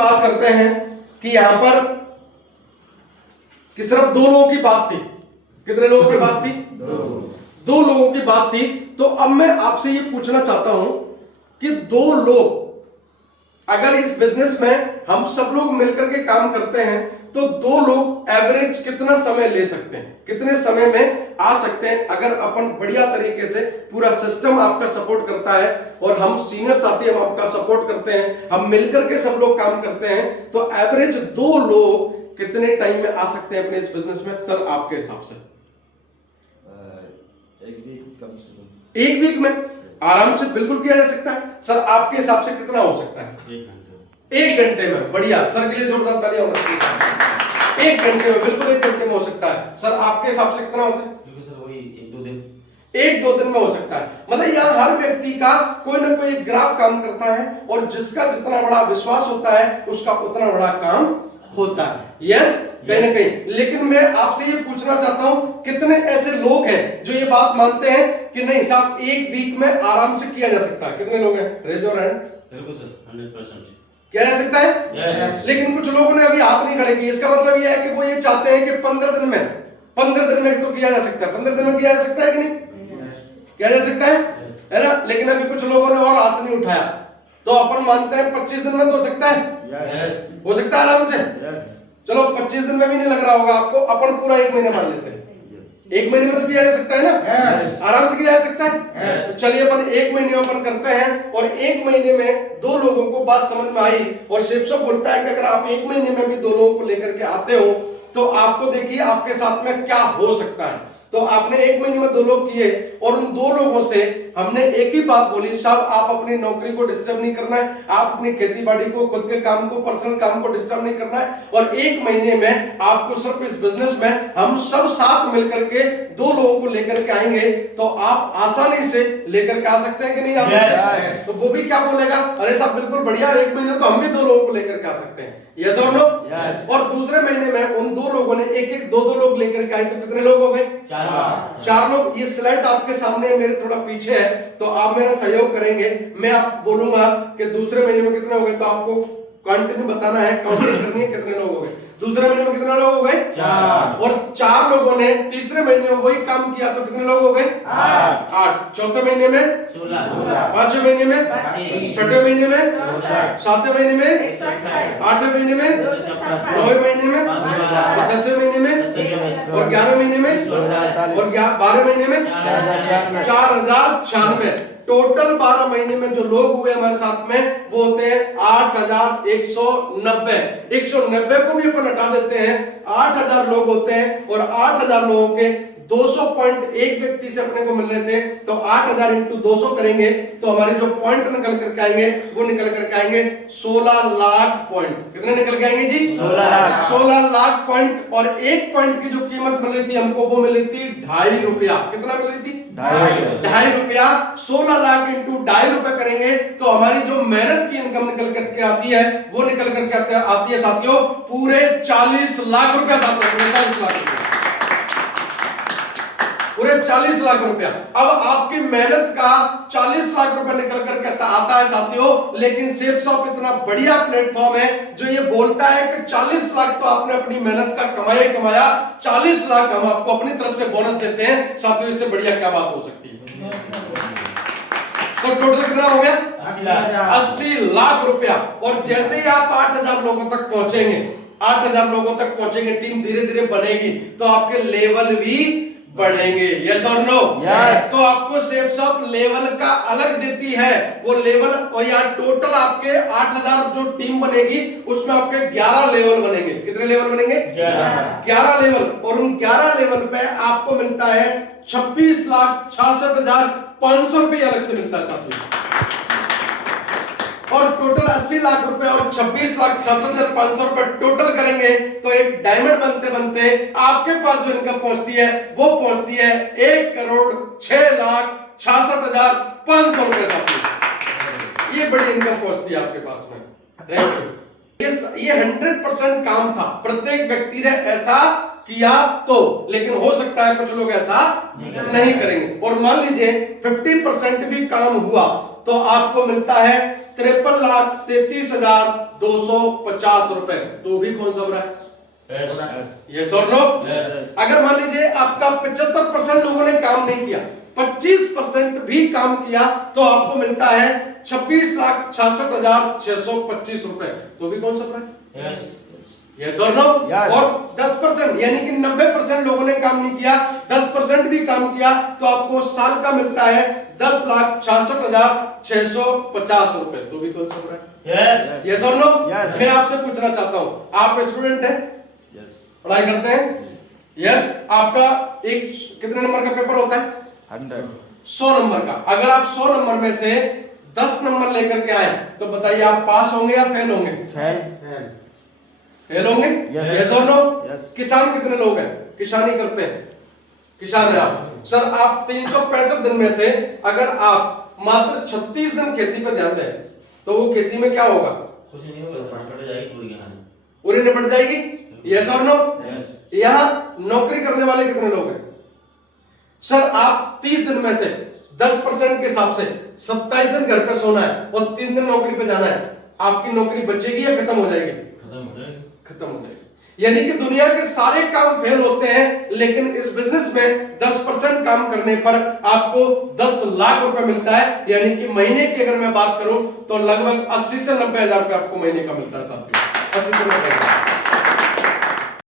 बात करते हैं कि यहां पर कि सिर्फ 2 लोगों की बात थी। कितने लोगों की बात थी? 2 लोगों की बात थी। तो अब मैं आपसे ये पूछना चाहता हूं कि 2 लोग अगर इस बिजनेस में हम सब लोग मिलकर के काम करते हैं तो 2 लोग एवरेज कितना समय ले सकते हैं, कितने समय में आ सकते हैं? अगर अपन बढ़िया तरीके से पूरा सिस्टम आपका सपोर्ट करता है और हम सीनियर साथी हम आपका सपोर्ट करते हैं, हम मिलकर के सब लोग काम करते हैं, तो एवरेज 2 लोग कितने टाइम में आ सकते हैं अपने इस बिजनेस में सर आपके हिसाब से? 1 वीक कम से कम। 1 वीक में आराम से बिल्कुल किया जा सकता है। सर आपके हिसाब से कितना हो सकता है? 1 घंटे में। बढ़िया, सर के लिए जोरदार तालियां होना चाहिए। 1 घंटे में, बिल्कुल 1 घंटे में हो सकता है। सर आपके हिसाब से कितना होता है? क्योंकि सर वही 1-2 दिन, 1-2 दिन में हो सकता है। मतलब यहाँ हर व्यक्ति का कोई ना कोई ग्राफ काम करता है और जिसका जितना बड़ा विश्वास होता है उसका उतना बड़ा काम होता है। यस, कहीं ना कहीं। लेकिन मैं आपसे ये पूछना चाहता हूं कितने ऐसे लोग हैं जो ये बात मानते हैं कि नहीं साहब 1 वीक में आराम से किया जा सकता है? कितने लोग हैं? Raise your hand. बिल्कुल सर, 100% किया जा सकता है। yes. लेकिन कुछ लोगों ने अभी हाथ नहीं खड़े किए। इसका मतलब ये है कि वो ये चाहते हैं कि 15 दिन में तो किया जा सकता है। 15 दिन में किया जा सकता है कि नहीं? किया जा सकता है ना? लेकिन अभी कुछ लोगों ने और हाथ नहीं उठाया, तो अपन मानते हैं 25 दिन में तो हो सकता है। हो सकता है आराम से। चलो 25 दिन में भी नहीं लग रहा होगा आपको, अपन पूरा 1 महीने मान लेते हैं। 1 महीने में तो किया जा सकता है ना? आराम से किया जा सकता है। तो चलिए अपन 1 महीने में अपन करते हैं और 1 महीने में 2 लोगों को बात समझ में आई और शिवशप बोलता है कि अगर आप 1 महीने में भी 2 लोगों को लेकर के आते हो तो आपको देखिए आपके साथ में क्या हो सकता है। तो आपने 1 महीने में 2 लोग किए और उन 2 लोगों से हमने एक ही बात बोली, साहब आप अपनी नौकरी को डिस्टर्ब नहीं करना है, आप अपनी खेती बाड़ी को, खुद के काम को, पर्सनल काम को डिस्टर्ब नहीं करना है और 1 महीने में आपको सिर्फ इस बिजनेस में हम सब साथ मिलकर के 2 लोगों को लेकर के आएंगे तो आप आसानी से लेकर के आ सकते हैं कि नहीं आ सकते? तो वो भी क्या बोलेगा, अरे साहब बिल्कुल बढ़िया, 1 महीने तो हम भी 2 लोगों को लेकर के आ सकते हैं। यस और नो? और दूसरे महीने में उन 2 लोगों ने 1-1, 2-2 लोग लेकर के आए तो कितने लोग हो गए? 4 लोग। ये स्लाइड आपके सामने है, मेरे थोड़ा पीछे है, तो आप मेरा सहयोग करेंगे। मैं आप बोलूंगा कि दूसरे महीने में कितने हो गए तो आपको कंटिन्यू बताना है, काउंटिंग करनी है कितने लोग हो गए। दूसरे महीने में कितने लोग हो गए? 4। और 4 लोगों ने तीसरे महीने में वही काम किया तो कितने लोग हो गए? 8। चौथे महीने में 16। पांचवें महीने में 32। छठे महीने में 64। सातवें महीने में 128। आठवें महीने में 258। नौवें महीने में 512। 10वें महीने में और 11वें महीने में और 12वें महीने में 4096। टोटल 12 महीने में जो लोग हुए हमारे साथ में वो होते हैं 8190। 190 को भी अपन हटा देते हैं, 8000 लोग होते हैं और 8000 लोगों के 200 पॉइंट एक व्यक्ति से अपने को मिल रहे थे, तो 8000 इंटू 200 करेंगे तो हमारे जो पॉइंट निकल करके आएंगे वो निकल करके आएंगे 16 लाख पॉइंट। कितने निकल के आएंगे जी? 16 लाख पॉइंट। और एक पॉइंट की जो कीमत मिल रही थी हमको वो मिल रही थी 2.5 रुपया। कितना मिल रही थी? 2.5 रुपया। 16 लाख इंटू 2.5 रुपए करेंगे तो हमारी जो मेहनत की इनकम निकल करके आती है वो निकल करके आती है साथियों पूरे 40 लाख रुपया। साथियों 40 लाख रुपया, पूरे 40 लाख रुपया। अब आपकी मेहनत का 40 लाख रुपया निकल करके आता है साथियों। लेकिन शेपशॉप इतना बढ़िया प्लेटफॉर्म है जो ये बोलता है कि 40 लाख तो आपने अपनी मेहनत का कमाया, 40 लाख हम आपको अपनी तरफ से बोनस देते हैं। साथियों इससे बढ़िया क्या बात हो सकती है? तो टोटल कितना हो गया? 80 लाख रुपया। और जैसे ही आप 8000 लोगों तक पहुंचेंगे, 8000 लोगों तक पहुंचेंगे, टीम धीरे धीरे बनेगी तो आपके लेवल भी बढ़ेंगे। यस और नो? यस। तो आपको शेपशॉप लेवल का अलग देती है वो लेवल, और यहाँ टोटल आपके 8000 जो टीम बनेगी उसमें आपके 11 लेवल बनेंगे। कितने लेवल बनेंगे? 11 लेवल। और उन 11 लेवल पे आपको मिलता है 26,66,500 रुपये अलग से मिलता है साथियों। और टोटल 80 लाख रुपए और 26,66,500 रुपए टोटल करेंगे तो एक डायमंड बनते बनते आपके पास जो इनकम पहुंचती है वो पहुंचती है 1,06,66,500 रुपए साथियों। ये बड़ी इनकम पहुंचती है आपके पास में। ये 100% काम था, प्रत्येक व्यक्ति ने ऐसा किया तो, लेकिन हो सकता है कुछ लोग ऐसा नहीं करेंगे। और मान लीजिए 50% भी काम हुआ तो आपको मिलता है 53,33,250 रुपए, तो भी कौन सा बुरा है? Yes. यस और नो? Yes. अगर मान लीजिए आपका 75% लोगों ने काम नहीं किया, 25% भी काम किया, तो आपको मिलता है 26,66,625 रुपए, तो भी कौन सा बुरा है? Yes. यस और नो? Yes. और 10% यानी कि 90% लोगों ने काम नहीं किया, 10% भी काम किया, तो आपको साल का मिलता है 10,66,650 रुपए, तो भी कौन सा बुरा है? Yes. यस और नो? Yes. मैं आपसे पूछना चाहता हूं, आप स्टूडेंट हैं, Yes. पढ़ाई करते हैं? यस। आपका एक कितने नंबर का पेपर होता है? 100. 100 नंबर का। अगर आप 100 नंबर में से 10 नंबर लेकर के आए, तो बताइए आप पास होंगे या फेल होंगे? Fail. फेल होंगे? Yes. यस और नो? Yes. किसान कितने लोग हैं? किसानी करते हैं, किसान है आप। सर आप 365 दिन में से अगर आप मात्र 36 दिन खेती पे ध्यान दें, तो वो खेती में क्या होगा? कुछ नहीं होगा सर, निपट जाएगी पूरी कहानी। पूरी निपट जाएगी। यस और नो? Yes. यहाँ नौकरी करने वाले कितने लोग हैं? सर आप 30 दिन में से 10% के हिसाब से 27 दिन घर पे सोना है और 3 दिन नौकरी पे जाना है, आपकी नौकरी बचेगी या खत्म हो जाएगी? खत्म हो जाएगी। खत्म हो जाएगी। यानी कि दुनिया के सारे काम फेल होते हैं, लेकिन इस बिजनेस में 10% काम करने पर आपको 10 लाख रुपए मिलता है। यानी कि महीने की अगर मैं बात करूं तो लगभग 80 से 90 हजार रुपए आपको महीने का मिलता है साथियों, 80 से 90 हजार।